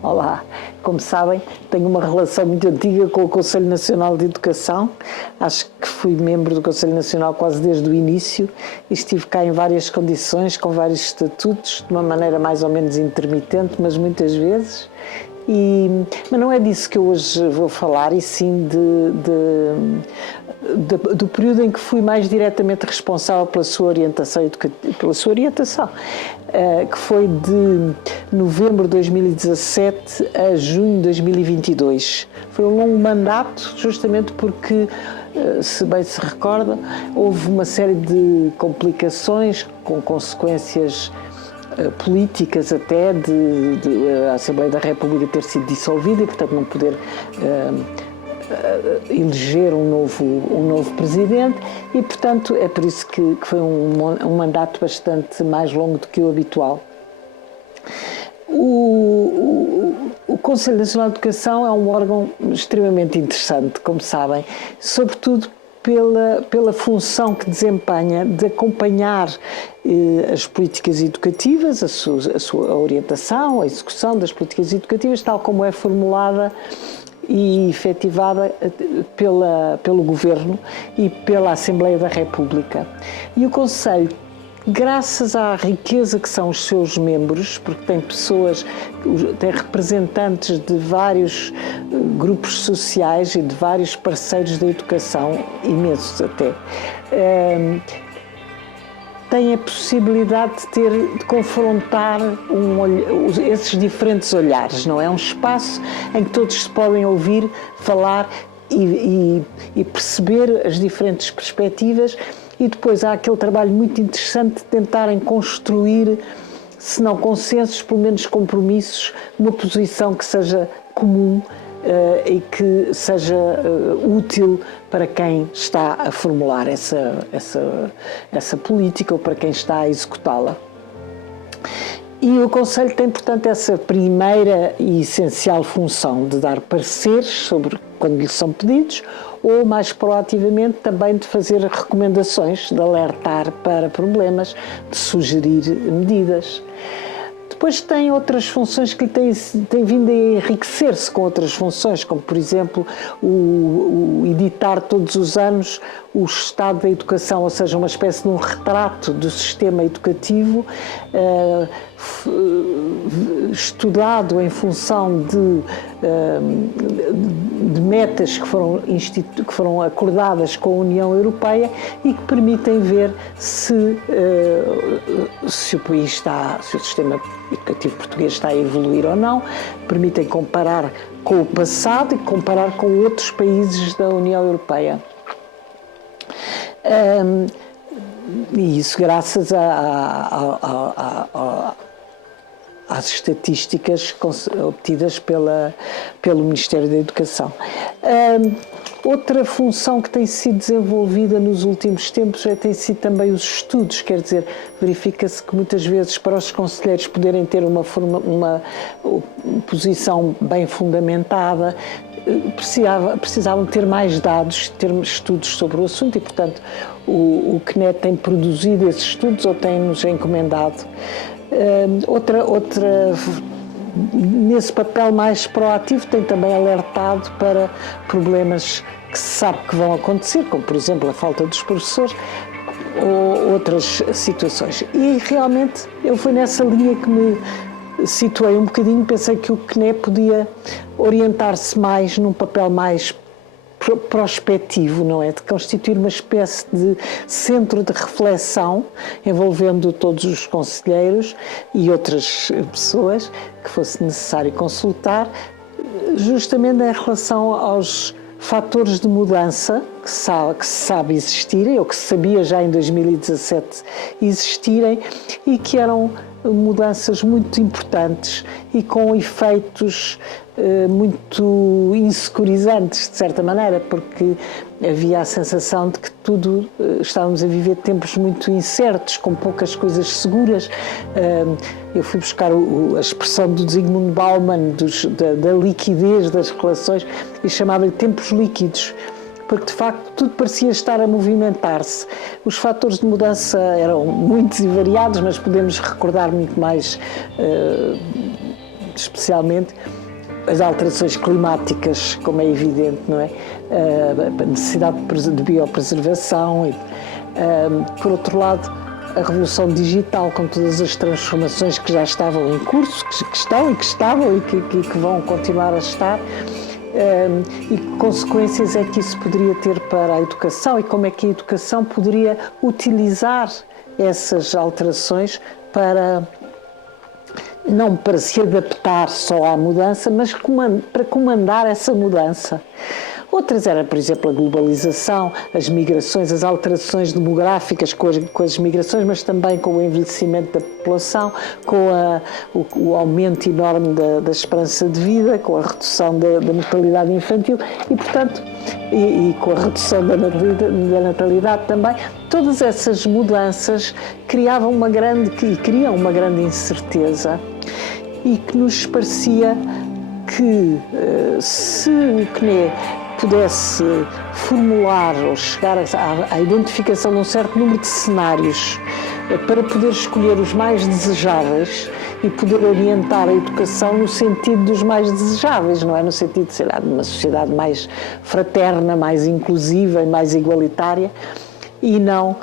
Olá, como sabem, tenho uma relação muito antiga com o Conselho Nacional de Educação. Acho que fui membro do Conselho Nacional quase desde o início e estive cá em várias condições, com vários estatutos, de uma maneira mais ou menos intermitente, mas muitas vezes. Mas não é disso que eu hoje vou falar, e sim do período em que fui mais diretamente responsável pela sua orientação educativa, que foi de novembro de 2017 a junho de 2022. Foi um longo mandato, justamente porque, se bem se recorda, houve uma série de complicações com consequências políticas até de a Assembleia da República ter sido dissolvida e, portanto, não poder eleger um novo presidente, e, portanto, é por isso que foi um mandato bastante mais longo do que o habitual. O Conselho Nacional de Educação é um órgão extremamente interessante, como sabem, sobretudo pela função que desempenha de acompanhar as políticas educativas, a sua orientação, a execução das políticas educativas, tal como é formulada e efetivada pelo Governo e pela Assembleia da República. E o Conselho, graças à riqueza que são os seus membros, porque tem representantes de vários grupos sociais e de vários parceiros da educação, imensos até, tem a possibilidade de confrontar esses diferentes olhares, não é? É um espaço em que todos se podem ouvir, falar e perceber as diferentes perspectivas. E depois há aquele trabalho muito interessante de tentarem construir, se não consensos, pelo menos compromissos, uma posição que seja comum e que seja útil para quem está a formular essa política ou para quem está a executá-la. E o Conselho tem, portanto, essa primeira e essencial função de dar pareceres sobre quando lhe são pedidos, ou mais proativamente também de fazer recomendações, de alertar para problemas, de sugerir medidas. Depois tem outras funções que têm vindo a enriquecer-se com outras funções, como, por exemplo, o editar todos os anos o Estado da Educação, ou seja, uma espécie de um retrato do sistema educativo, estudado em função de metas que foram acordadas com a União Europeia e que permitem ver se o sistema educativo português está a evoluir ou não, permitem comparar com o passado e comparar com outros países da União Europeia. E isso graças às estatísticas obtidas pelo Ministério da Educação. Outra função que tem sido desenvolvida nos últimos tempos tem sido também os estudos, quer dizer, verifica-se que muitas vezes para os conselheiros poderem ter uma posição bem fundamentada, precisavam ter mais dados, ter estudos sobre o assunto e, portanto, o CNE tem produzido esses estudos ou tem-nos encomendado. Nesse papel mais proativo, tem também alertado para problemas que se sabe que vão acontecer, como, por exemplo, a falta dos professores ou outras situações. E, realmente, foi nessa linha que me situei um bocadinho, pensei que o CNE podia orientar-se mais num papel mais prospectivo, não é? De constituir uma espécie de centro de reflexão envolvendo todos os conselheiros e outras pessoas que fosse necessário consultar, justamente em relação aos fatores de mudança que se sabe existirem, ou que se sabia já em 2017 existirem, e que eram mudanças muito importantes e com efeitos muito insecurizantes, de certa maneira, porque havia a sensação de que estávamos a viver tempos muito incertos, com poucas coisas seguras. Eu fui buscar a expressão do Zygmunt Bauman, da liquidez das relações, e chamava-lhe tempos líquidos, porque de facto tudo parecia estar a movimentar-se. Os fatores de mudança eram muitos e variados, mas podemos recordar muito mais especialmente as alterações climáticas, como é evidente, não é? A necessidade de biopreservação. Por outro lado, a revolução digital, com todas as transformações que já estavam em curso, que estão e que estavam e que vão continuar a estar, e que consequências é que isso poderia ter para a educação e como é que a educação poderia utilizar essas alterações não para se adaptar só à mudança, mas para comandar essa mudança. Outras eram, por exemplo, a globalização, as migrações, as alterações demográficas com as migrações, mas também com o envelhecimento da população, com o aumento enorme da esperança de vida, com a redução da mortalidade infantil e, portanto, e com a redução da natalidade também. Todas essas mudanças criam uma grande incerteza e que nos parecia que se o CNE pudesse formular ou chegar à identificação de um certo número de cenários para poder escolher os mais desejáveis e poder orientar a educação no sentido dos mais desejáveis, não é? No sentido, sei lá, de uma sociedade mais fraterna, mais inclusiva e mais igualitária e não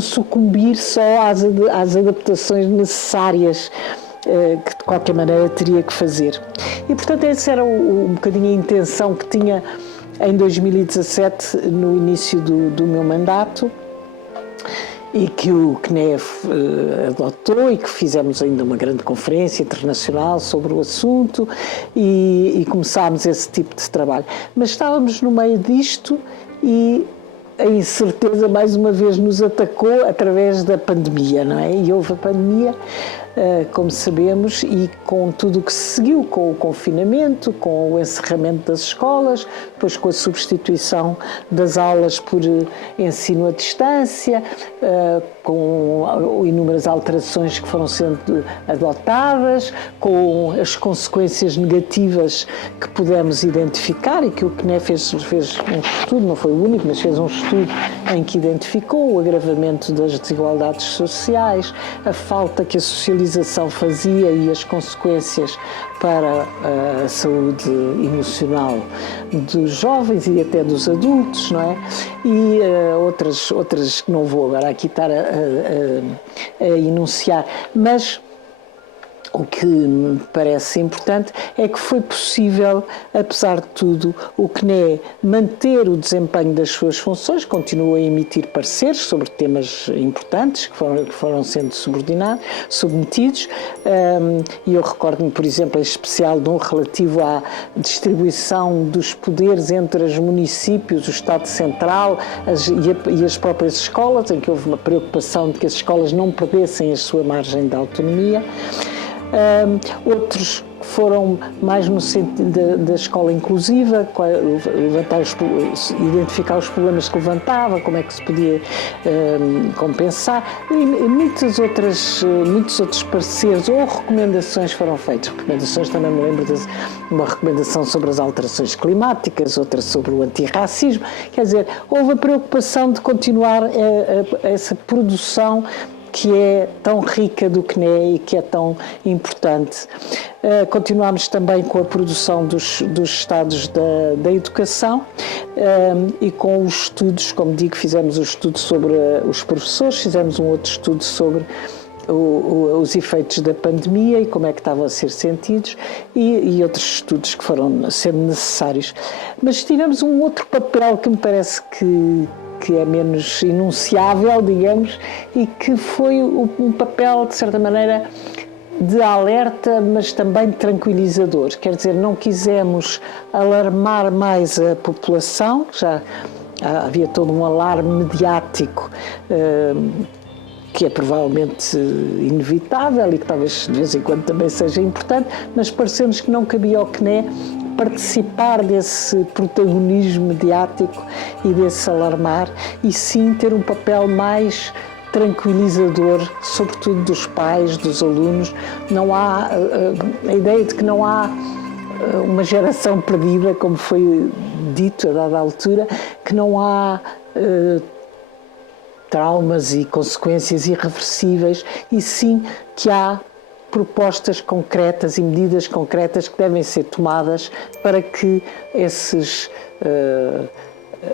sucumbir só às adaptações necessárias que de qualquer maneira teria que fazer. E portanto essa era um bocadinho a intenção que tinha em 2017, no início do meu mandato, e que o CNEF adotou e que fizemos ainda uma grande conferência internacional sobre o assunto e começámos esse tipo de trabalho. Mas estávamos no meio disto e a incerteza mais uma vez nos atacou através da pandemia, não é? E houve a pandemia, como sabemos, e com tudo o que se seguiu, com o confinamento, com o encerramento das escolas, depois com a substituição das aulas por ensino à distância, com inúmeras alterações que foram sendo adotadas, com as consequências negativas que pudemos identificar e que o CNEF fez um estudo, não foi o único, mas fez um estudo em que identificou o agravamento das desigualdades sociais, a falta que a socialização fazia e as consequências para a saúde emocional dos jovens e até dos adultos, não é? E outras que não vou agora aqui estar a enunciar, mas o que me parece importante é que foi possível, apesar de tudo, o CNE manter o desempenho das suas funções, continua a emitir pareceres sobre temas importantes que foram sendo submetidos, e eu recordo-me, por exemplo, em especial de um relativo à distribuição dos poderes entre os municípios, o Estado Central e as próprias escolas, em que houve uma preocupação de que as escolas não perdessem a sua margem de autonomia. Outros foram mais no sentido da escola inclusiva, identificar os problemas que levantava, como é que se podia compensar, e muitos outros pareceres ou recomendações foram feitas. Recomendações, também me lembro de uma recomendação sobre as alterações climáticas, outra sobre o antirracismo. Quer dizer, houve a preocupação de continuar essa produção que é tão rica do CNE e que é tão importante. Continuámos também com a produção dos estados da educação e com os estudos, como digo, fizemos o estudo sobre os professores, fizemos um outro estudo sobre os efeitos da pandemia e como é que estavam a ser sentidos e outros estudos que foram sendo necessários. Mas tivemos um outro papel que me parece que é menos enunciável, digamos, e que foi um papel, de certa maneira, de alerta, mas também tranquilizador. Quer dizer, não quisemos alarmar mais a população, já havia todo um alarme mediático que é provavelmente inevitável e que talvez de vez em quando também seja importante, mas pareceu-nos que não cabia ao CNE participar desse protagonismo mediático e desse alarmar e sim ter um papel mais tranquilizador, sobretudo dos pais, dos alunos. Não há a ideia de que não há uma geração perdida, como foi dito a dada altura, que não há traumas e consequências irreversíveis, e sim que há propostas concretas e medidas concretas que devem ser tomadas para que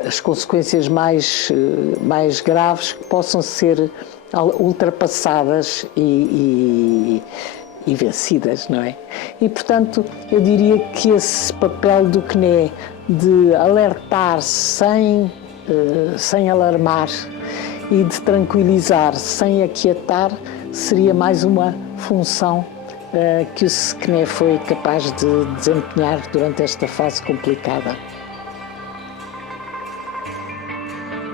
as consequências mais graves possam ser ultrapassadas e vencidas, não é? E, portanto, eu diria que esse papel do CNE de alertar sem alarmar e de tranquilizar sem aquietar seria mais uma função que o CNE foi capaz de desempenhar durante esta fase complicada.